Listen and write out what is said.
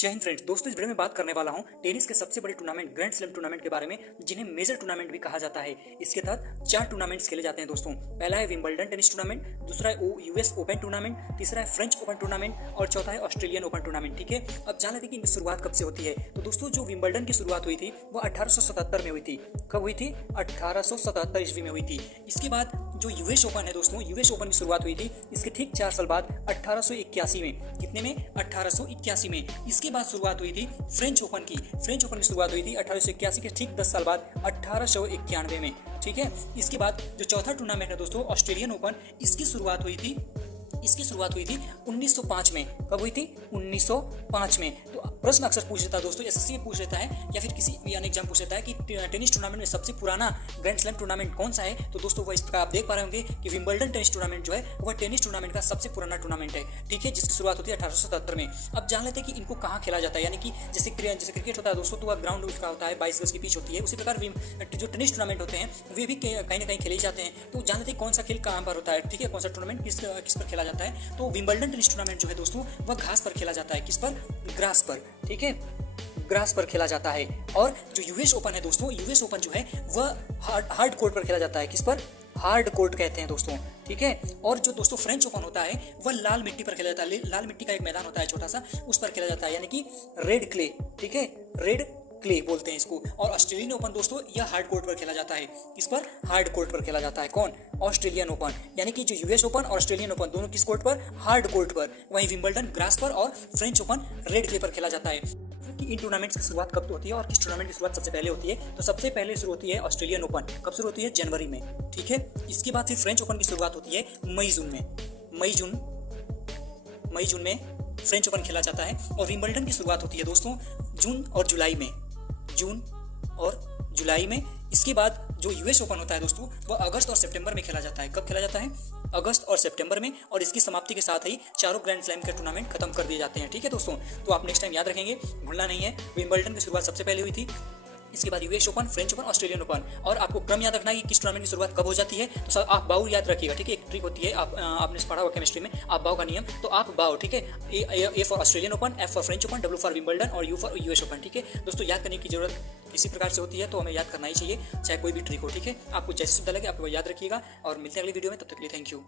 जय हिंद फ्रेंड्स। दोस्तों, इस वीडियो में बात करने वाला हूं टेनिस के सबसे बड़े टूर्नामेंट ग्रैंड स्लैम टूर्नामेंट के बारे में, जिन्हें मेजर टूर्नामेंट भी कहा जाता है। इसके तहत 4 टूर्नामेंट्स खेले जाते हैं दोस्तों। पहला है विंबलडन टेनिस टूर्नामेंट, दूसरा है यूएस ओपन टूर्नामेंट, तीसरा है फ्रेंच ओपन टूर्नामेंट और चौथा है ऑस्ट्रेलियन ओपन टूर्नामेंट। ठीक है, अब जान लेते हैं कि इनकी शुरुआत कब से होती है। तो दोस्तों, जो विंबलडन की शुरुआत हुई थी वो 1877 में हुई थी। कब हुई थी? 1877 ईस्वी में हुई थी। इसके बाद जो यूएस ओपन है दोस्तों, यूएस ओपन की शुरुआत हुई थी इसके ठीक 4 साल बाद 1881 में। कितने में? 1881 में। इसके बाद शुरुआत हुई थी फ्रेंच ओपन की। फ्रेंच ओपन की शुरुआत हुई थी 1881 के ठीक 10 साल बाद 1891 में। ठीक है, इसके बाद जो चौथा टूर्नामेंट है दोस्तों, ऑस्ट्रेलियन ओपन, इसकी शुरुआत हुई थी 1905 में। कब हुई थी? 1905 में। तो प्रश्न अक्सर पूछ लेता है दोस्तों, एसएससी में पूछ लेता है या फिर किसी भी एग्जाम पूछ लेता है कि टेनिस टूर्नामेंट में सबसे पुराना ग्रैंड स्लैम टूर्नामेंट कौन सा है। तो दोस्तों, वो इस प्रकार आप देख पा रहे होंगे कि विंबलडन टेनिस टूर्नामेंट जो है वह टेनिस टूर्नामेंट का सबसे पुराना टूर्नामेंट है। ठीक है, जिसकी शुरुआत होती है 1877 में। अब जान लेते हैं कि इनको कहाँ खेला जाता है। यानी कि जैसे क्रिकेट होता है दोस्तों, तो वह ग्राउंड उसका होता है, 22 गज की पिच होती है। उसी प्रकार जो टेनिस टूर्नामेंट होते हैं वे भी कहीं ना कहीं खेले जाते हैं। तो जान लेते हैं कौन सा खेल कहाँ पर होता है। ठीक है, कौन सा टूर्नामेंट किस पर खेला जाता है। तो विंबलडन टेनिस टूर्नामेंट जो है दोस्तों वह घास पर खेला जाता है। किस पर? ग्रास पर। ठीक है, ग्रास पर खेला जाता है। और जो यूएस ओपन है दोस्तों, यूएस ओपन जो है वह हार्ड कोर्ट पर खेला जाता है। किस पर? हार्ड कोर्ट कहते हैं दोस्तों। ठीक है, और जो दोस्तों फ्रेंच ओपन होता है वह लाल मिट्टी पर खेला जाता है। लाल मिट्टी का एक मैदान होता है छोटा सा, उस पर खेला जाता है, यानी कि रेड क्ले। ठीक है, रेड क्ले बोलते हैं इसको। और ऑस्ट्रेलियन ओपन दोस्तों यह हार्ड कोर्ट पर खेला जाता है। इस पर हार्ड कोर्ट पर खेला जाता है। कौन? Australian open. यानी कि जो यूएस ओपन और ऑस्ट्रेलियन ओपन दोनों किस कोर्ट पर? हार्ड कोर्ट पर। वहीं विंबलडन ग्रास पर और फ्रेंच ओपन रेड क्ले पर खेला जाता है। कि इन टूर्नामेंट्स की शुरुआत कब होती है और किस टूर्नामेंट की शुरुआत सबसे पहले होती है। तो सबसे पहले शुरू होती है ऑस्ट्रेलियन ओपन। कब शुरू होती है? जनवरी में। ठीक है, इसके बाद फिर फ्रेंच ओपन की शुरुआत होती है मई जून में। मई जून में फ्रेंच ओपन खेला जाता है। और विंबलडन की शुरुआत होती है दोस्तों जून और जुलाई में। इसके बाद जो यूएस ओपन होता है दोस्तों वह अगस्त और सितंबर में खेला जाता है। कब खेला जाता है? अगस्त और सितंबर में। और इसकी समाप्ति के साथ ही चारों ग्रैंड स्लैम के टूर्नामेंट खत्म कर दिए जाते हैं। ठीक है दोस्तों, तो आप नेक्स्ट टाइम याद रखेंगे, भूलना नहीं है। विंबलडन की शुरुआत सबसे पहले हुई थी, इसके बाद US open, French open, Australian open. और आपको क्रम याद रखना है कि किस टूर्नामेंट की शुरुआत कब हो जाती है। तो सर आप बाउ याद रखिएगा। ठीक है, एक ट्रिक होती है, आपने पढ़ा हुआ केमिस्ट्री में, आप बाउ का नियम। तो आप बाउ, ठीक है, A for Australian open, F for French open, W for Wimbledon और यू फॉर यूएस ओपन। ठीक है दोस्तों, याद करने की जरूरत इसी प्रकार से होती है, तो हमें याद करना ही चाहिए, चाहे कोई भी ट्रिक हो। ठीक है, आपको जैसे सुविधा लगे आप याद रखिएगा। और मिलते हैं अगली वीडियो में, तब तक के लिए थैंक यू।